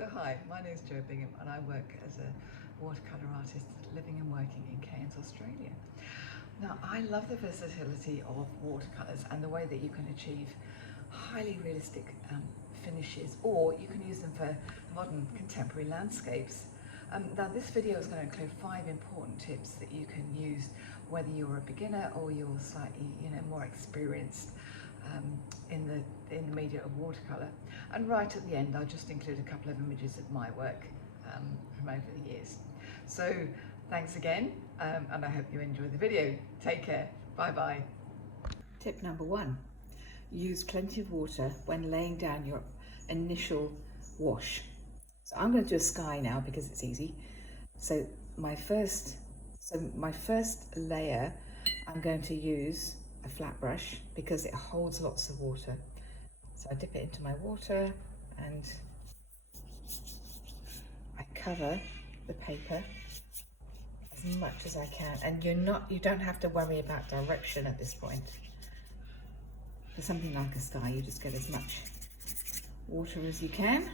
So hi, my name is Jo Bingham and I work as a watercolour artist living and working in Cairns, Australia. Now I love the versatility of watercolours and the way that you can achieve highly realistic finishes, or you can use them for modern contemporary landscapes. Now this video is going to include 5 important tips that you can use whether you're a beginner or you're slightly more experienced in the media of watercolour. And right at the end I'll just include a couple of images of my work from over the years. So thanks again, and I hope you enjoy the video. Take care, bye bye. Tip number 1, use plenty of water when laying down your initial wash. So I'm going to do a sky now because it's easy. So my first layer, I'm going to use a flat brush because it holds lots of water. So I dip it into my water and I cover the paper as much as I can. And you don't have to worry about direction at this point. For something like a sky, you just get as much water as you can.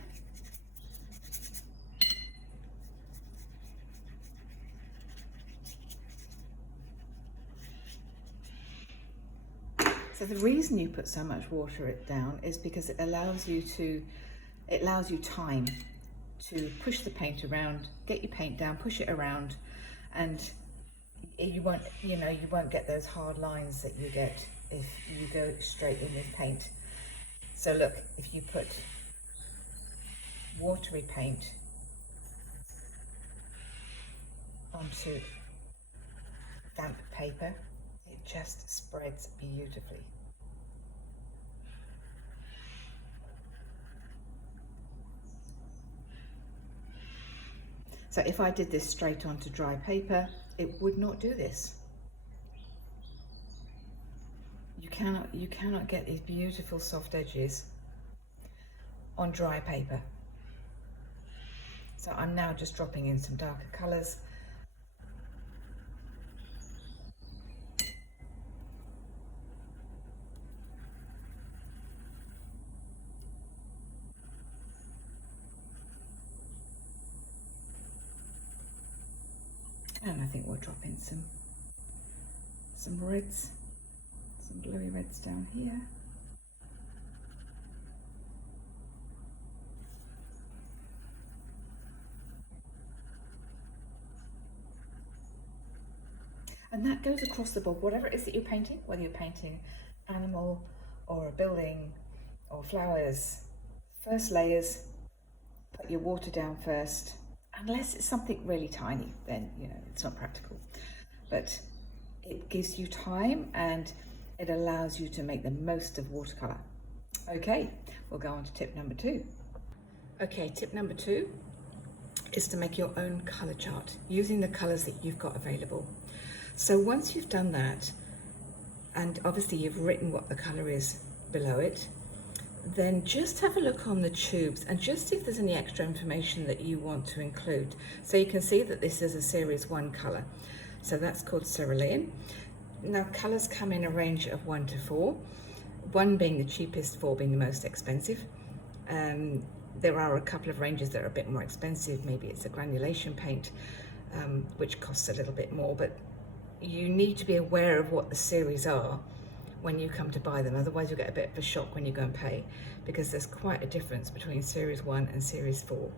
So the reason you put so much water down is because it allows you time to push the paint around, get your paint down, push it around, and you won't get those hard lines that you get if you go straight in with paint. So look, if you put watery paint onto damp paper, it just spreads beautifully. So if I did this straight onto dry paper, it would not do this. You cannot get these beautiful soft edges on dry paper. So I'm now just dropping in some darker colours. And I think we'll drop in some reds, some bluey reds down here. And that goes across the board, whatever it is that you're painting, whether you're painting animal or a building or flowers. First layers, put your water down first. Unless it's something really tiny, then it's not practical. But it gives you time and it allows you to make the most of watercolour. Okay, we'll go on to tip number 2. Okay, tip number 2 is to make your own colour chart using the colours that you've got available. So once you've done that, and obviously you've written what the colour is below it, then just have a look on the tubes and just see if there's any extra information that you want to include. So you can see that this is a series 1 colour. So that's called cerulean. Now colours come in a range of 1 to 4, 1 being the cheapest, 4 being the most expensive. There are a couple of ranges that are a bit more expensive. Maybe it's a granulation paint, which costs a little bit more, but you need to be aware of what the series are when you come to buy them, otherwise you'll get a bit of a shock when you go and pay, because there's quite a difference between series 1 and series 4.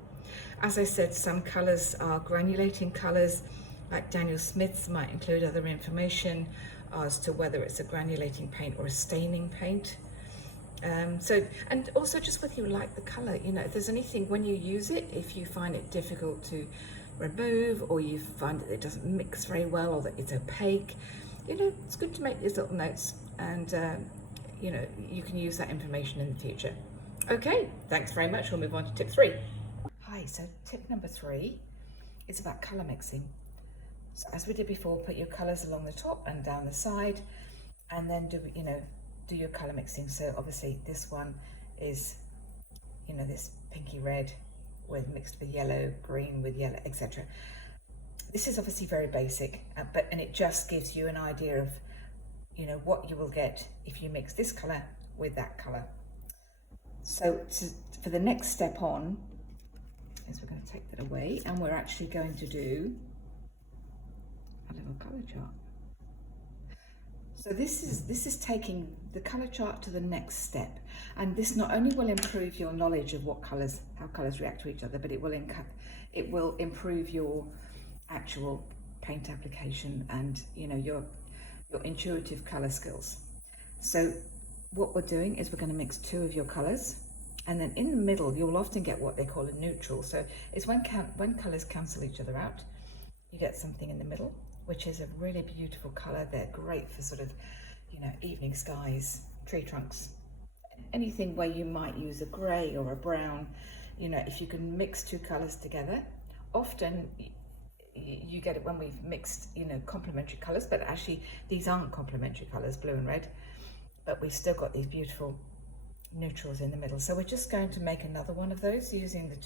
As I said, some colours are granulating colours, like Daniel Smith's might include other information as to whether it's a granulating paint or a staining paint. And also just whether you like the colour, if there's anything when you use it, if you find it difficult to remove, or you find that it doesn't mix very well, or that it's opaque, it's good to make these little notes, and you can use that information in the future. Okay, thanks very much. We'll move on to tip 3. Hi, so tip number 3 is about colour mixing. So as we did before, put your colours along the top and down the side, and then do your colour mixing. So obviously this one is this pinky red mixed with yellow, green with yellow, etc. This is obviously very basic, and it just gives you an idea of what you will get if you mix this colour with that colour. So for the next step on, is we're going to take that away, and we're actually going to do a little colour chart. So this is taking the colour chart to the next step, and this not only will improve your knowledge of what colours, how colours react to each other, but it will improve your actual paint application and, you know, your intuitive colour skills. So what we're doing is we're going to mix two of your colours, and then in the middle you'll often get what they call a neutral. So it's when colours cancel each other out, you get something in the middle, which is a really beautiful colour. They're great for sort of, you know, evening skies, tree trunks, anything where you might use a grey or a brown. You know, if you can mix two colours together, often you get it when we've mixed, you know, complementary colours, but actually these aren't complementary colours, blue and red, but we've still got these beautiful neutrals in the middle. So we're just going to make another one of those using the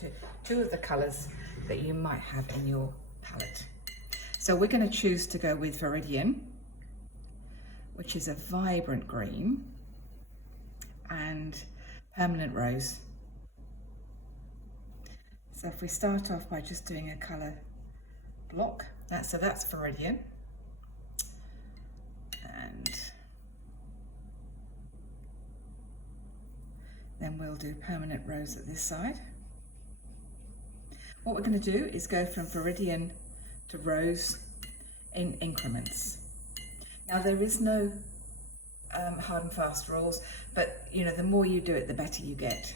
two of the colours that you might have in your palette. So we're going to choose to go with Viridian, which is a vibrant green, and Permanent Rose. So if we start off by just doing a colour block, that's Viridian, and then we'll do Permanent Rose at this side. What we're going to do is go from Viridian to Rose in increments. Now there is no hard and fast rules, but you know, the more you do it, the better you get.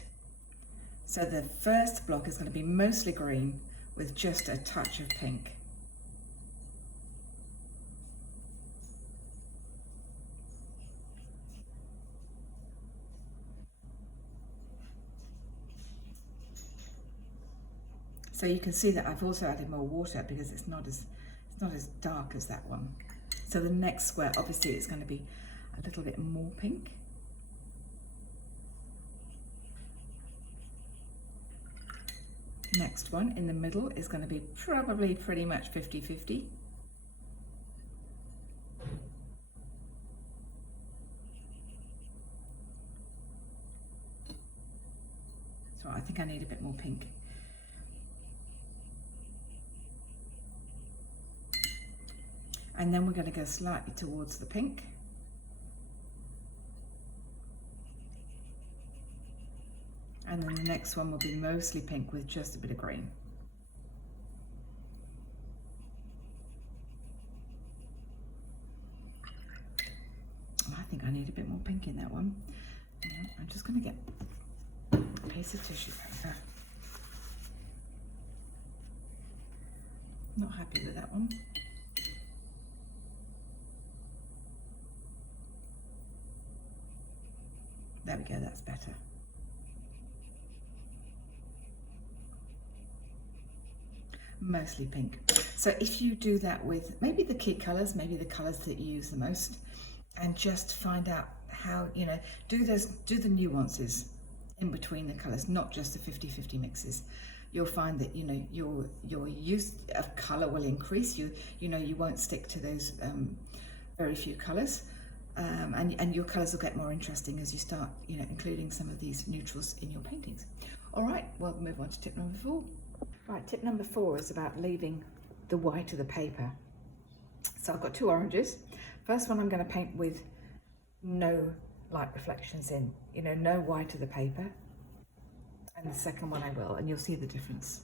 So the first block is going to be mostly green with just a touch of pink. So you can see that I've also added more water because it's not as dark as that one. So the next square, obviously, it's going to be a little bit more pink. Next one in the middle is going to be probably pretty much 50-50. So I think I need a bit more pink. And then we're going to go slightly towards the pink. And then the next one will be mostly pink with just a bit of green. I think I need a bit more pink in that one. I'm just going to get a piece of tissue paper. Not happy with that one. There we go, that's better. Mostly pink. So if you do that with maybe the key colours, maybe the colours that you use the most, and just find out how, you know, do the nuances in between the colours, not just the 50-50 mixes. You'll find that, you know, your use of colour will increase. You know, you won't stick to those very few colours. And your colours will get more interesting as you start, you know, including some of these neutrals in your paintings. All right, well, we'll move on to tip number 4. Right, tip number 4 is about leaving the white of the paper. So I've got 2 oranges. First one I'm going to paint with no light reflections in, you know, no white of the paper. And the second one I will, and you'll see the difference.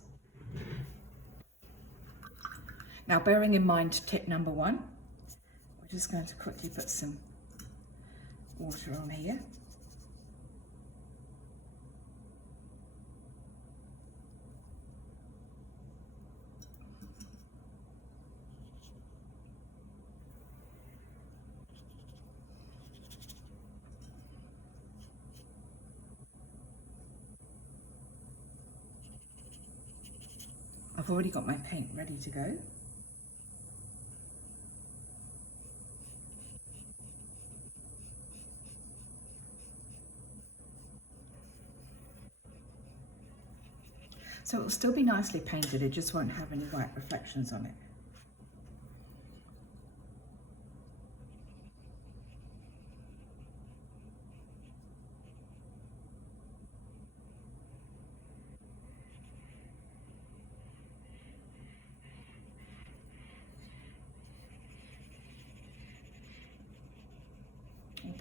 Now, bearing in mind tip number 1, we're just going to quickly put some water on here. I've already got my paint ready to go. So it will still be nicely painted, it just won't have any white reflections on it.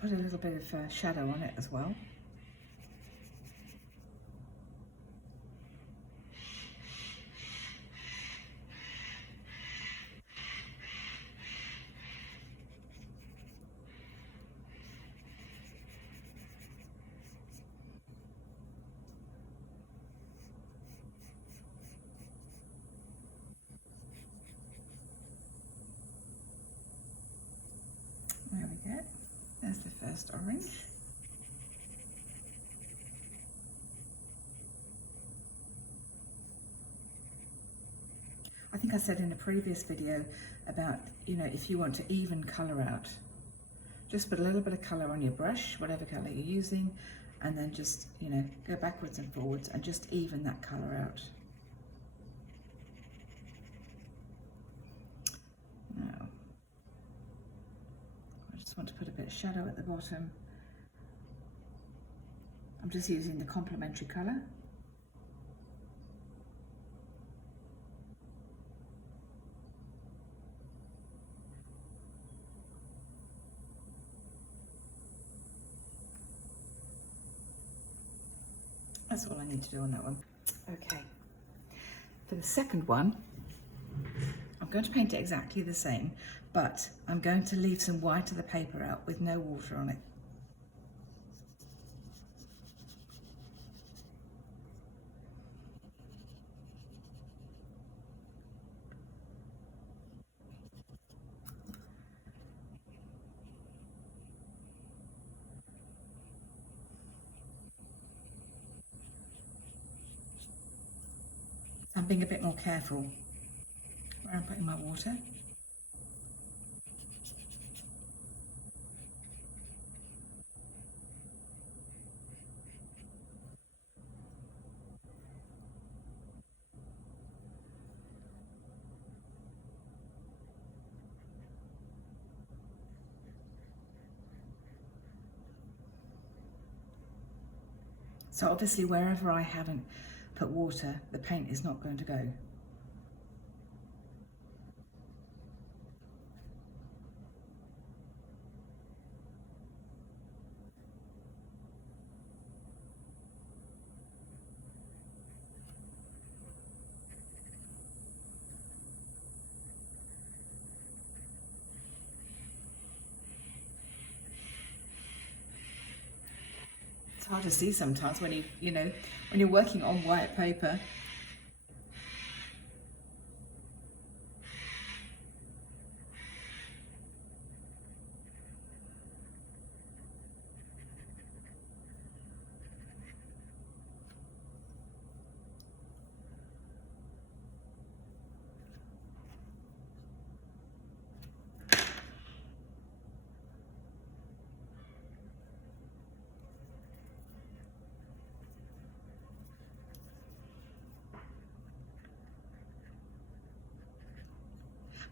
put a little bit of shadow on it as well. There we go. There's the first orange. I think I said in a previous video about, you know, if you want to even colour out, just put a little bit of colour on your brush, whatever colour you're using, and then just, you know, go backwards and forwards and just even that colour out. Now, I just want to put a bit of shadow at the bottom. I'm just using the complementary colour. That's all I need to do on that one. Okay, for the second one, I'm going to paint it exactly the same, but I'm going to leave some white of the paper out with no water on it. I'm being a bit more careful where I'm putting my water. So obviously wherever I haven't put water, the paint is not going to go. It's hard to see sometimes when when you're working on white paper.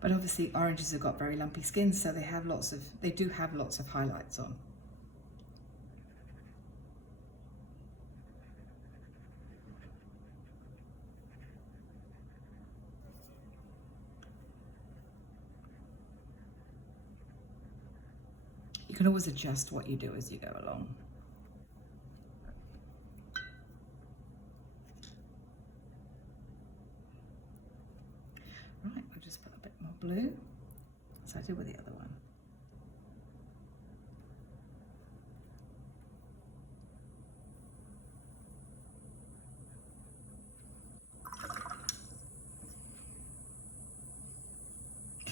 But obviously oranges have got very lumpy skin, so they do have lots of highlights on. You can always adjust what you do as you go along. Right, we'll just put a bit more blue, as I did with the other one.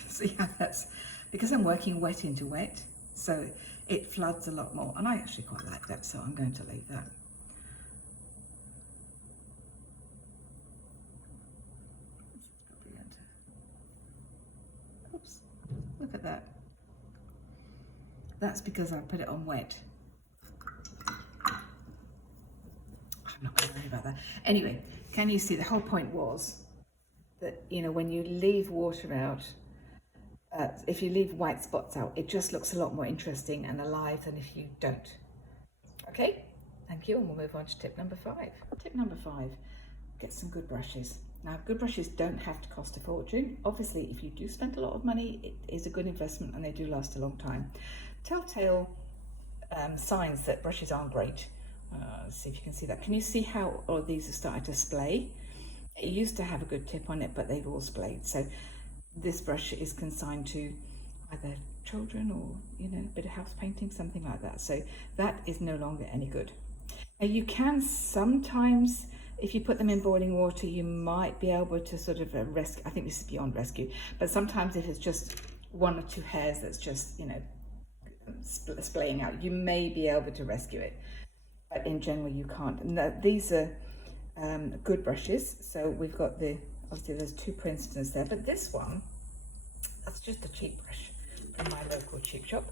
See how that's, because I'm working wet into wet, so it floods a lot more, and I actually quite like that, so I'm going to leave that. Oops, look at that. That's because I put it on wet. I'm not going to worry about that. Anyway, can you see the whole point was that, you know, when you leave water out, if you leave white spots out, it just looks a lot more interesting and alive than if you don't. Okay, thank you, and we'll move on to tip number 5. Tip number 5, get some good brushes. Now, good brushes don't have to cost a fortune. Obviously, if you do spend a lot of money, it is a good investment and they do last a long time. Telltale signs that brushes aren't great. Let's see if you can see that. Can you see how all of these are starting to splay? It used to have a good tip on it, but they've all splayed. So this brush is consigned to either children or, you know, a bit of house painting, something like that. So that is no longer any good. Now you can sometimes, if you put them in boiling water, you might be able to sort of rescue. I think this is beyond rescue, but sometimes if it's just one or two hairs that's just, you know, splaying out, you may be able to rescue it, but in general you can't. And these are good brushes. So we've got obviously there's 2 Princetons there, but this one, that's just a cheap brush from my local cheap shop.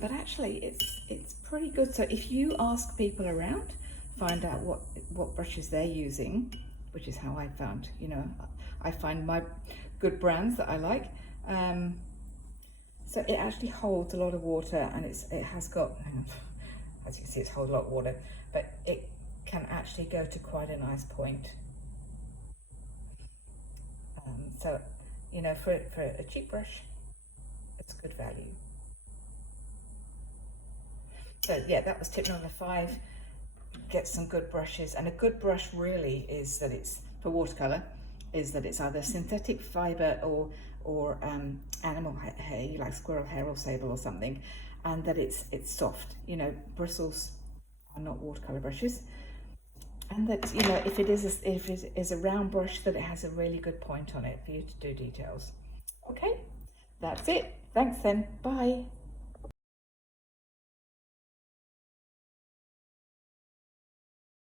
But actually it's pretty good. So if you ask people around, find out what brushes they're using, which is how I found, you know, I find my good brands that I like. So it actually holds a lot of water, and it has got, as you can see, it's holds a lot of water, but it can actually go to quite a nice point. So, you know, for a cheap brush, it's good value. So yeah, that was tip number 5. Get some good brushes, and a good brush really is that it's, for watercolor, is that it's either synthetic fiber or animal hair, like squirrel hair or sable or something, and that it's soft. You know, bristles are not watercolor brushes, and that, you know, if it is a round brush, that it has a really good point on it for you to do details. Okay, that's it. Thanks then. Bye.